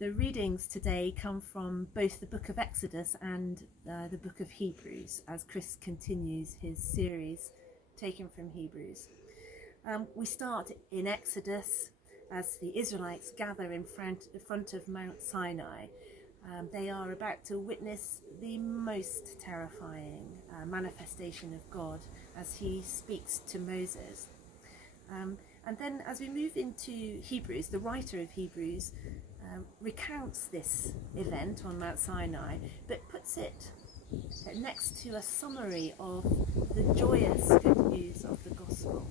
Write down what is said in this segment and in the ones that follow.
The readings today come from both the book of Exodus and the book of Hebrews, as Chris continues his series taken from Hebrews. We start in Exodus as the Israelites gather in front of Mount Sinai. They are about to witness the most terrifying manifestation of God as he speaks to Moses. And then as we move into Hebrews, the writer of Hebrews recounts this event on Mount Sinai, but puts it next to a summary of the joyous good news of the gospel,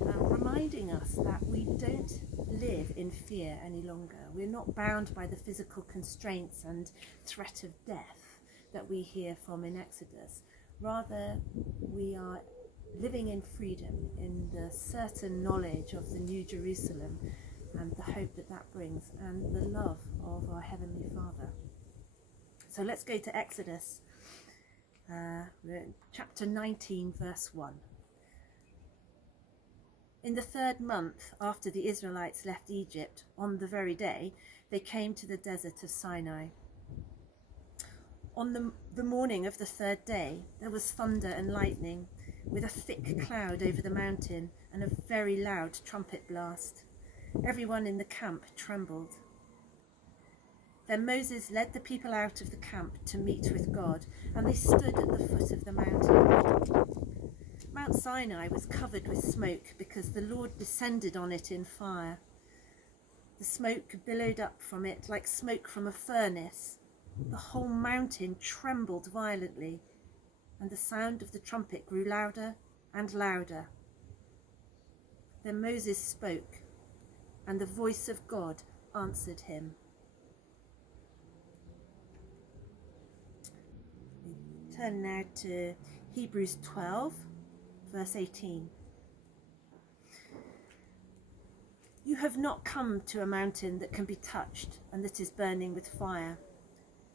reminding us that we don't live in fear any longer. We're not bound by the physical constraints and threat of death that we hear from in Exodus. Rather, we are living in freedom, in the certain knowledge of the New Jerusalem and the hope that that brings, and the love of our Heavenly Father. So let's go to Exodus chapter 19, verse 1. In the 3rd month after the Israelites left Egypt, on the very day, they came to the desert of Sinai. On the morning of the 3rd day, there was thunder and lightning, with a thick cloud over the mountain and a very loud trumpet blast. Everyone in the camp trembled. Then Moses led the people out of the camp to meet with God, and they stood at the foot of the mountain. Mount Sinai was covered with smoke because the Lord descended on it in fire. The smoke billowed up from it like smoke from a furnace. The whole mountain trembled violently, and the sound of the trumpet grew louder and louder. Then Moses spoke, and the voice of God answered him. We turn now to Hebrews 12, verse 18. You have not come to a mountain that can be touched and that is burning with fire,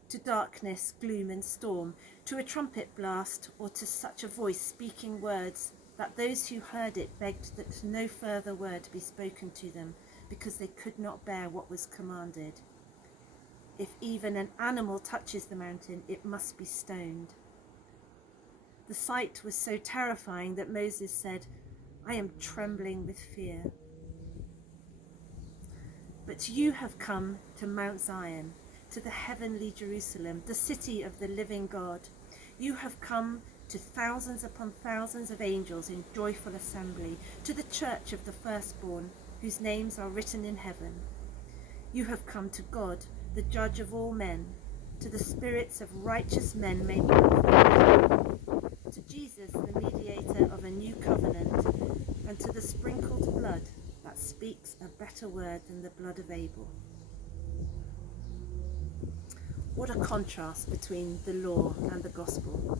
to darkness, gloom and storm, to a trumpet blast, or to such a voice speaking words that those who heard it begged that no further word be spoken to them, because they could not bear what was commanded. If even an animal touches the mountain, it must be stoned. The sight was so terrifying that Moses said, I am trembling with fear. But you have come to Mount Zion, to the heavenly Jerusalem, the city of the living God. You have come to thousands upon thousands of angels in joyful assembly, to the church of the firstborn, whose names are written in heaven. You have come to God, the judge of all men, to the spirits of righteous men made perfect, to Jesus, the mediator of a new covenant, and to the sprinkled blood that speaks a better word than the blood of Abel. What a contrast between the law and the gospel.